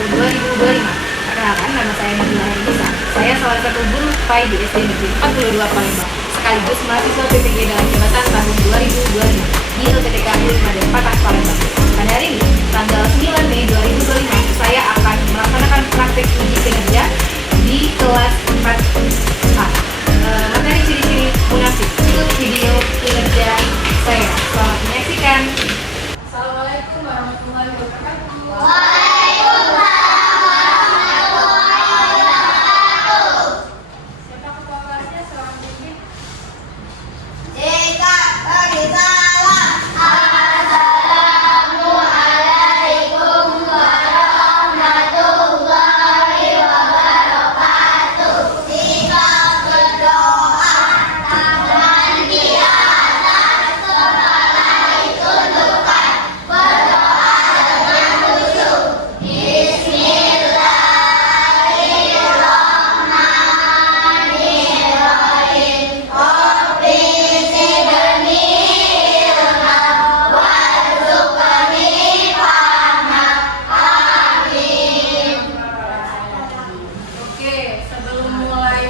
tahun 2025. Perkenalkan, nama saya Nabila Herisa. Saya salah satu guru PAI di SD Negeri 42 Palembang, sekaligus mahasiswa PPG dalam jabatan tahun 2025 di LPTK Ilmu Patah Palembang. Pada hari ini, tanggal 9 Mei 2025, saya akan melaksanakan praktik uji kinerja di kelas 4A. Materi ciri-ciri munafik. Ikut video kinerja saya. Selamat menyaksikan. Assalamualaikum warahmatullahi wabarakatuh.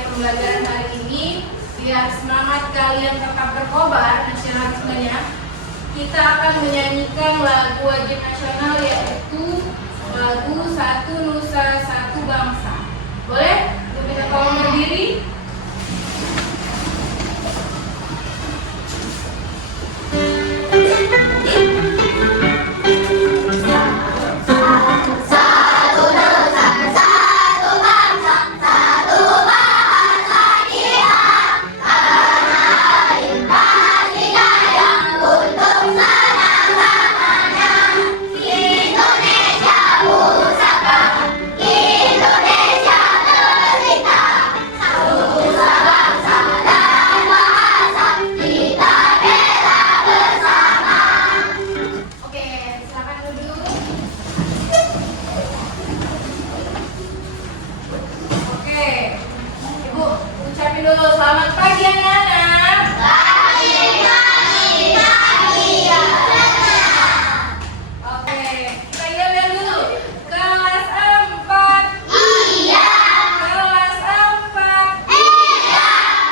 Pembelajaran hari ini, biar semangat kalian tetap berkobar nasionalismenya, kita akan menyanyikan lagu wajib nasional, yaitu lagu Satu Nusa Satu Bangsa. Boleh? Kita tolong berdiri. Selamat pagi anak-anak. Oke, kita yel-yel dulu. Kelas 4. Iya. Kelas 4. Iya.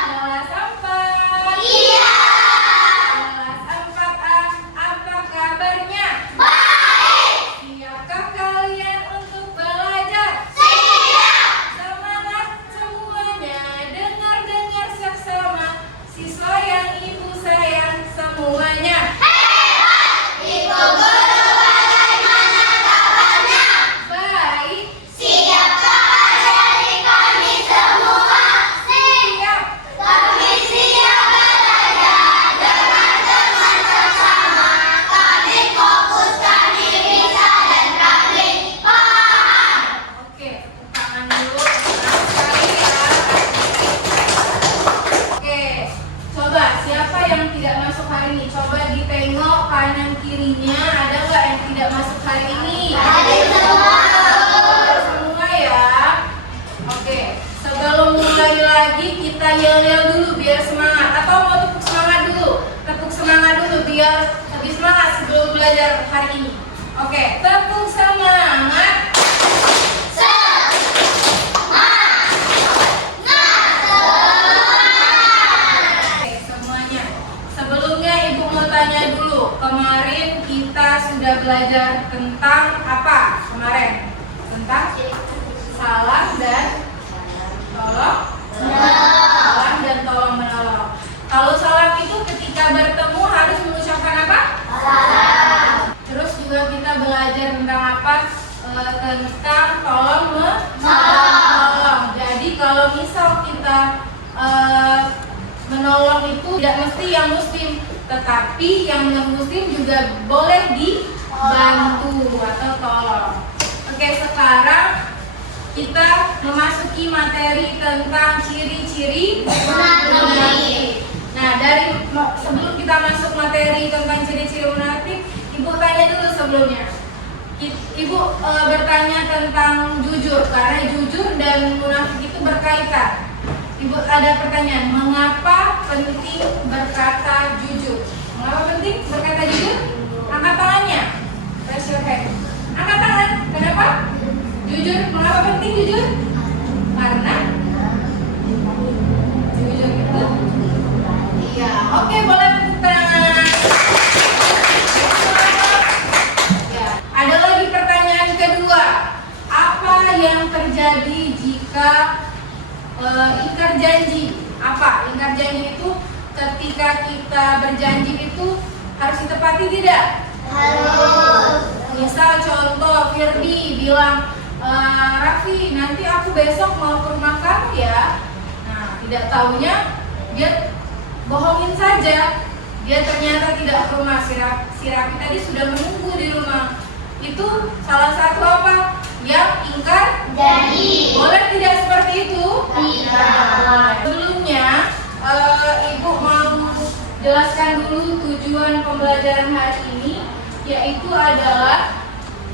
Kelas 4. Iya. Kelas 4A, apa kabarnya? Baik. Siapkah kalian untuk belajar? Siap. Semangat semuanya. Dengar seksama, siswa yang ibu sayang semuanya. Hebat! Ibu guru bagaimana kabarnya? Baik. Siapkah adik kami semua? Siap. Kami siap belajar dengan teman sesama. Kami fokus, kami bisa, dan kami paham. Oke, tepuk tangan dulu. Senang sekali ya. Oke, coba siapa yang tidak masuk hari ini? Coba ditengok kanan kirinya, ada nggak yang tidak masuk hari ini? Ada semua. Semua ya. Oke, sebelum mulai lagi kita yel-yel dulu biar semangat. Atau mau tepuk semangat dulu? Tepuk semangat dulu biar lebih semangat sebelum belajar hari ini. Oke, tepuk semangat. Tanya dulu, kemarin kita sudah belajar tentang apa kemarin? Tentang salam dan tolong menolong. Kalau salam itu ketika bertemu harus mengucapkan apa? Salam. Terus juga kita belajar tentang apa? Tentang tolong menolong. Jadi kalau misal kita menolong itu tidak mesti yang muslim, tetapi yang non-muslim juga boleh dibantu atau tolong. Oke, sekarang kita memasuki materi tentang ciri-ciri munafik. Nah, sebelum kita masuk materi tentang ciri-ciri munafik, Ibu tanya dulu sebelumnya. Ibu bertanya tentang jujur, karena jujur dan munafik itu berkaitan. Ibu ada pertanyaan, mengapa penting berkata jujur? Mengapa penting berkata jujur? Angkat tangannya. Raise your hand. Angkat tangan. Kenapa? Jujur, mengapa penting jujur? Karena jujur itu. Iya, oke, boleh tepuk tangan. Ya, ada lagi pertanyaan kedua. Apa yang terjadi jika ingkar janji? Apa? Ingkar janji itu ketika kita berjanji itu harus ditepati tidak? Harus. Misal contoh Firdi bilang, Raffi, nanti aku besok mau ke rumah kamu ya. Nah, tidak taunya dia bohongin saja. Dia ternyata tidak ke rumah. Si Raffi tadi sudah menunggu di rumah. Itu salah satu apa? Yang ingkar Janji. boleh tidak seperti itu? Tidak. Sebelumnya Ibu mau jelaskan dulu tujuan pembelajaran hari ini, yaitu adalah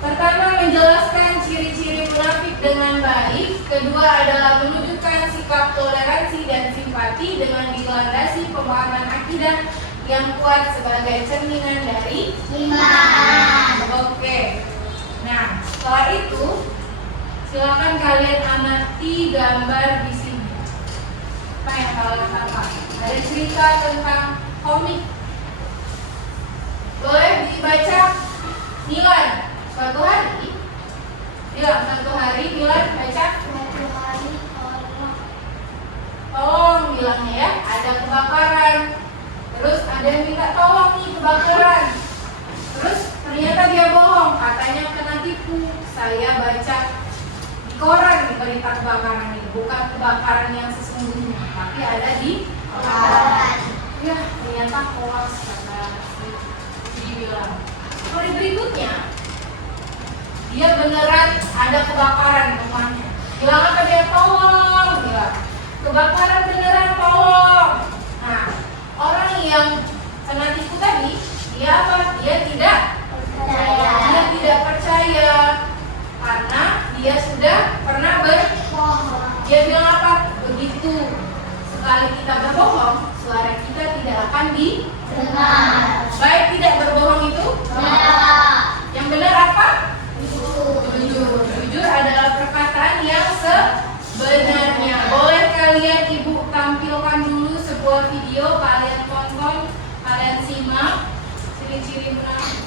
pertama menjelaskan ciri-ciri munafik dengan baik, kedua adalah menunjukkan sikap toleransi dan simpati dengan dilandasi pemahaman akidah yang kuat sebagai cerminan dari Iman. Oke. Nah, setelah itu silakan kalian amati gambar di sini. Apa yang kalian tangkap? Ada cerita tentang komik. Boleh dibaca. Milan, suatu hari. Bilang suatu hari Milan baca. Suatu hari Tolong bilangnya ya, ada kebakaran. Terus ada yang minta tolong nih kebakaran. Terus ternyata dia bohong, katanya kena tipu. Saya baca di koran nih berita kebakaran ini, bukan kebakaran yang sesungguhnya, tapi ada di koran. Ya, ternyata hoax kata dia bilang. Hari berikutnya dia beneran ada kebakaran rumahnya. Bilang apa dia? Tolong, bilang kebakaran beneran, tolong. Nah, orang yang kena tipu tadi, dia apa? Dia tidak percaya karena dia sudah pernah berbohong. Dia bilang apa? Begitu sekali kita berbohong, suara kita tidak akan didengar. Baik tidak berbohong itu? Yang benar apa? Jujur. Jujur adalah perkataan yang sebenarnya. Boleh kalian Ibu tampilkan dulu sebuah video, kalian tonton, kalian simak ciri-ciri munafik.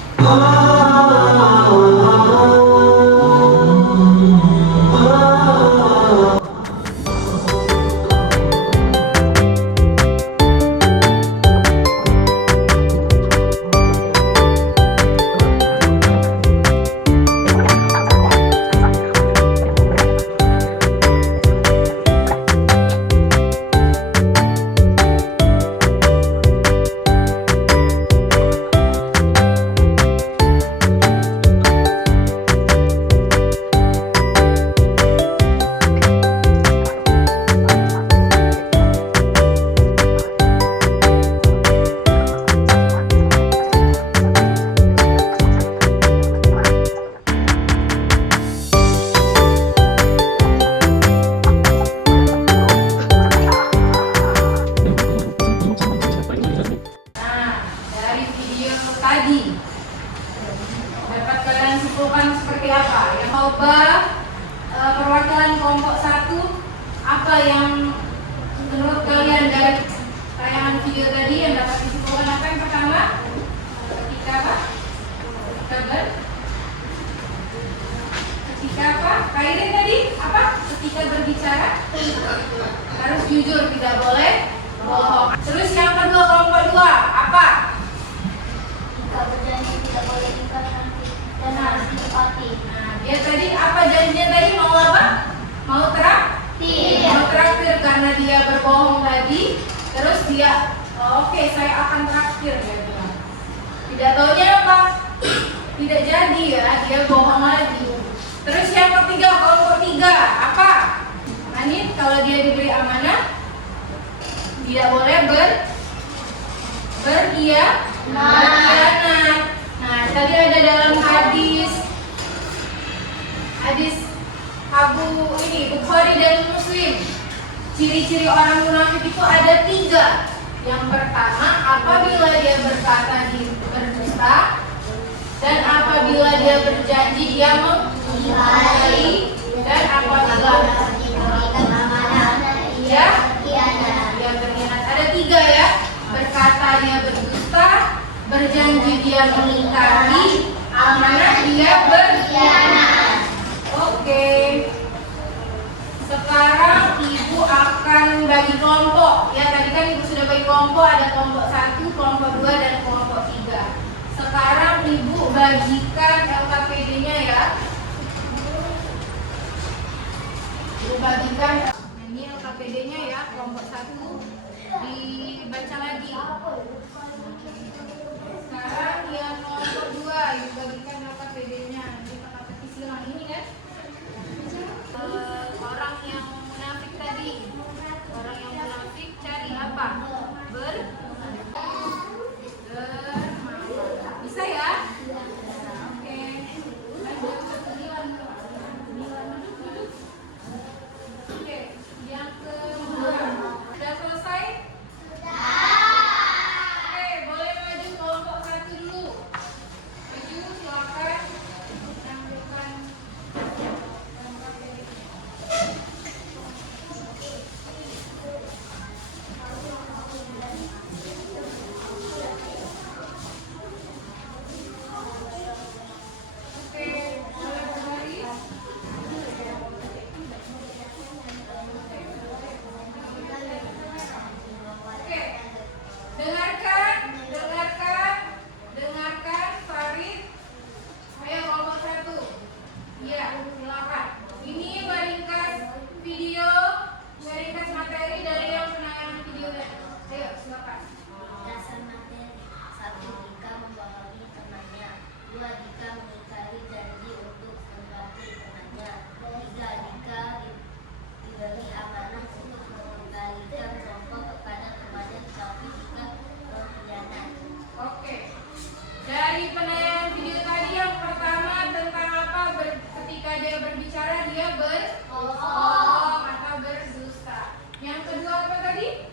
Perwakilan kelompok 1, apa yang menurut kalian dari tayangan video tadi yang dapat disimpulkan? Apa yang pertama? Ketika apa? Ketika apa? Kairin tadi apa? Ketika berbicara harus jujur, tidak boleh bohong. Terus yang kedua, kelompok 2, apa? Jika berjanji tidak boleh ingkar janji dan harus ditepati. Nah, dia tadi apa janjinya tadi? Mau apa? Mau traktir. Mau traktir karena dia berbohong tadi. Terus dia, oke, saya akan traktir, dia bilang. Tidak taunya apa? Tidak jadi ya, dia bohong lagi. Terus yang ketiga, kelompok 3, apa? Anit, kalau dia diberi amanah tidak boleh berkhianat. Nah, tadi ada dalam hadis Abu Bukhari dan Muslim. Ciri-ciri orang munafik itu ada 3. Yang pertama, apabila dia berkata berdusta, dan apabila dia berjanji dia mengingkari Dan apabila diberikan amanah, ia khianat. dia berkhianat. Ada 3 ya. Berkata dia berdusta, berjanji dia mengingkari, amanah dia berkhianat. Oke. Sekarang ibu akan bagi kelompok. Ya, tadi kan ibu sudah bagi kelompok, ada kelompok 1, kelompok 2, dan kelompok 3. Sekarang ibu bagikan LKPD-nya ya. Ibu bagikan ini LKPD-nya ya, kelompok 1 dibaca lagi. Sekarang yang kelompok 2 ibu bagikan LKPD-nya. Nanti kakak petik silang ini kan. Orang yang munafik tadi, orang yang munafik cari apa? Bisa ya? Oke. Lanjut. Duduk. Oke, yang kedua. Sudah selesai? Oke, boleh maju kelompok 1 dulu. Maju, silakan. Tampilkan. Oke, boleh berbaris. Oke, dengarkan Farid. Ayo kelompok 1. Iya, silakan. Ini meringkas video, meringkas materi dari yang penayangan video tadi. Ayo, silakan. Dasar materi: 1. Jika membohongi temannya. 2. Jika mengingkari janji untuk berbakti temannya. 3. Jika diberi amanah untuk mengendalikan kelompok kepada temannya, tetapi jika berkhianat. Oke. Dari penayangan video tadi yang pertama tentang apa? Ketika dia berbicara dia berbohong atau berdusta. Yang kedua apa tadi?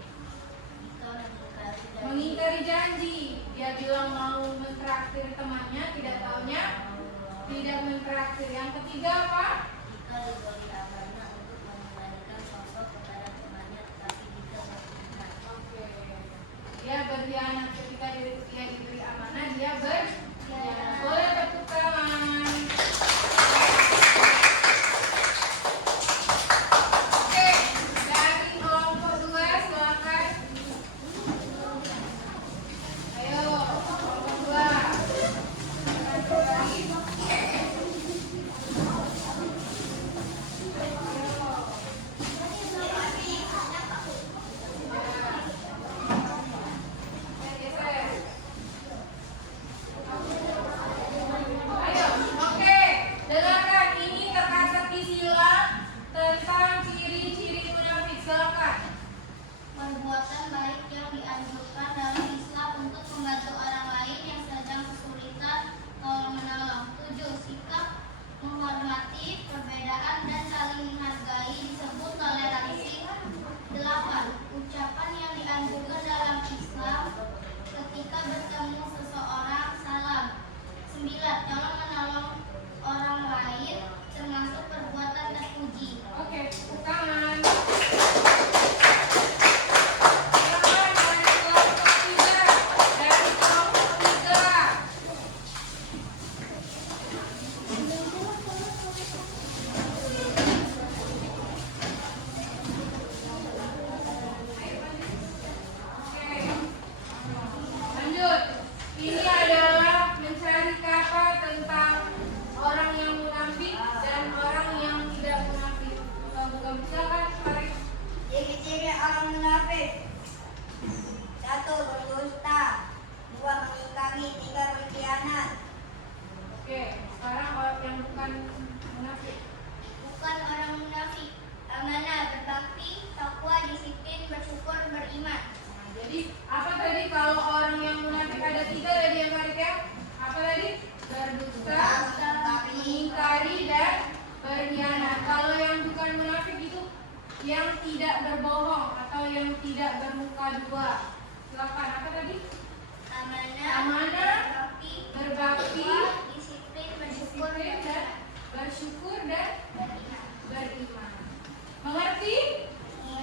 Jika mengingkari janji. Mengingkari janji. Dia bilang mau mentraktir temannya, tidak taunya tidak mentraktir. Yang ketiga apa? Jika diberi amanah untuk mengendalikan kelompok kepada temannya, tetapi jika berkhianat. Oke. Dia berkhianat ketika dia diberi amanah, dia berkhianat. Boleh tepuk tangan. Oke, dari kelompok 2 silakan. Ayo, kelompok 2. Ayo, oke. Dengarkan ini teka-teki silang tentang ciri-ciri munafik. Silakan. Perbuatan baik yang dianjurkan dalam Islam untuk membantu orang lain yang sedang kesulitan, tolong menolong. 7. Sikap menghormati perbedaan dan saling menghargai disebut toleransi. 8. Ucapan yang dianjurkan dalam Islam ketika bertemu seseorang, salam. 9. Tolong menolong orang lain termasuk perbuatan terpuji. Oke, tepuk tangan. Silakan dari kelompok 3. Dari kelompok 3. Oke. Lanjut. Ini adalah mencari kata tentang orang yang munafik dan orang yang tidak munafik. Bukan silakan, Farid. Ciri-ciri orang munafik: 1. Berdusta. 2. Mengingkari. 3. Berkhianat. Oke, sekarang orang yang bukan munafik. Bukan orang munafik: amanah, berbakti, takwa, disiplin, bersyukur, beriman. Nah, jadi apa tadi kalau orang yang munafik ada 3 tadi yang Farid ya? Apa tadi? Berdusta, mengingkari, dan berkhianat. Kalau yang bukan munafik itu yang tidak berbohong atau yang tidak bermuka dua. Silakan, apa tadi? Amanah, berbakti, disiplin, bersyukur, disiplin, dan bersyukur dan beriman. beriman. Mengerti?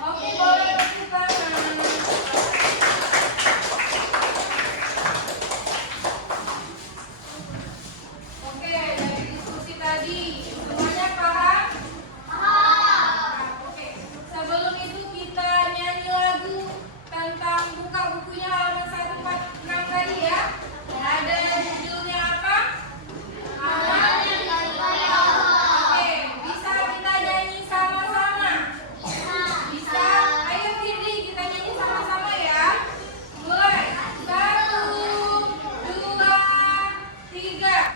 Oke, boleh tepuk tangan. Oke, dari diskusi tadi semuanya paham? Oke, sebelum itu kita nyanyi lagu tentang buka bukunya halaman 146 tadi ya. Ada judulnya apa? Amal yang dipercaya. Oke, bisa kita nyanyi sama-sama? Bisa? Ayo Firdi, kita nyanyi sama-sama ya. Mulai. 1, 2, 3.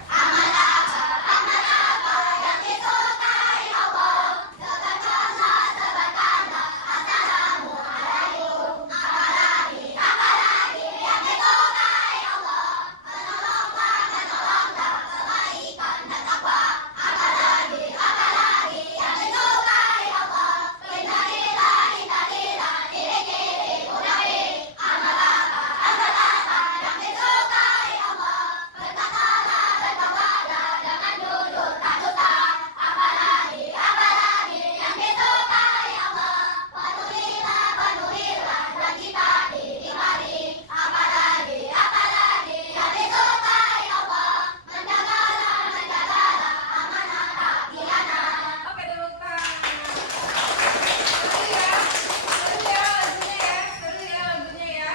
Oke, tepuk tangan. Seru ya? Seru ya lagunya ya?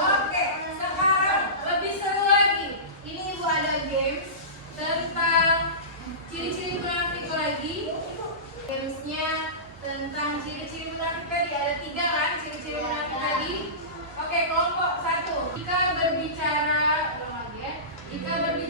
Oke, sekarang lebih seru lagi. Ini Ibu ada games tentang ciri-ciri munafik lagi. Gamesnya tentang ciri-ciri munafik tadi. Ada 3 kan ciri-ciri munafik tadi. Oke, kelompok 1. Jika berbicara, ulang lagi ya. Jika berbicara